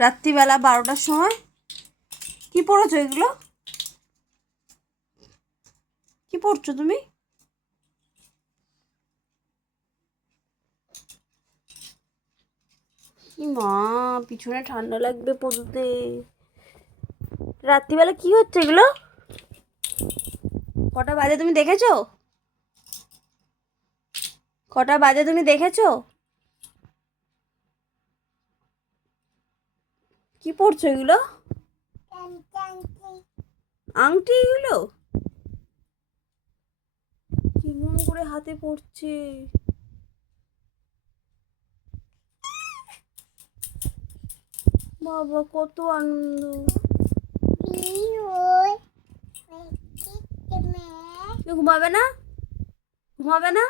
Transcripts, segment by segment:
রাত্রিবেলা 12টার সময় কি পড়েছো এগুলো? কি পড়ছো তুমি? মা, পিছনে ঠান্ডা লাগবে পড়তে। রাত্রিবেলা কি হচ্ছে এগুলো? কটা বাজে তুমি দেখেছো? কটা বাজে তুমি দেখেছো? কি পড়ছো এগুলো? আংটি এগুলো কেমন করে হাতে পড়ছে? বাবা, কত আনন্দ! ঘুমাবে না? ঘুমাবে না?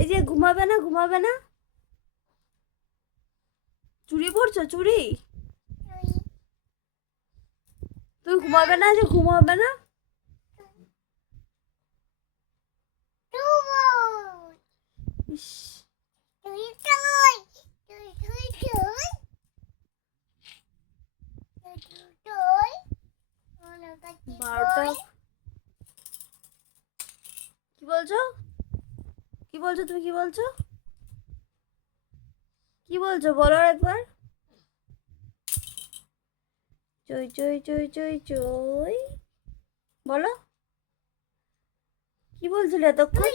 এই যে ঘুমাবে না, ঘুমাবে না? চুড়ি পড়ছো? চুড়ি? তুমি ঘুমাবে না? যে ঘুমাবে না? ইস, 12টা। কি বলছো? কি বলছো তুমি? কি বলছো? কি বলছো বলো আর একবার। চই চই চই চই চই বলো। কি বলছিলে এতক্ষণ?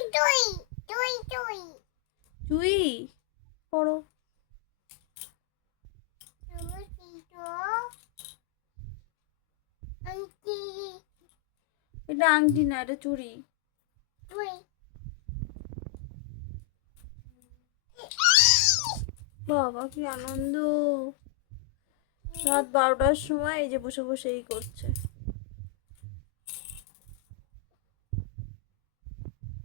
চুই পড়ো। এটা আংটি না, এটা চুড়ি। বাবা, কি আনন্দ! রাত 12টার সময় এই যে বসে বসে এই করছে।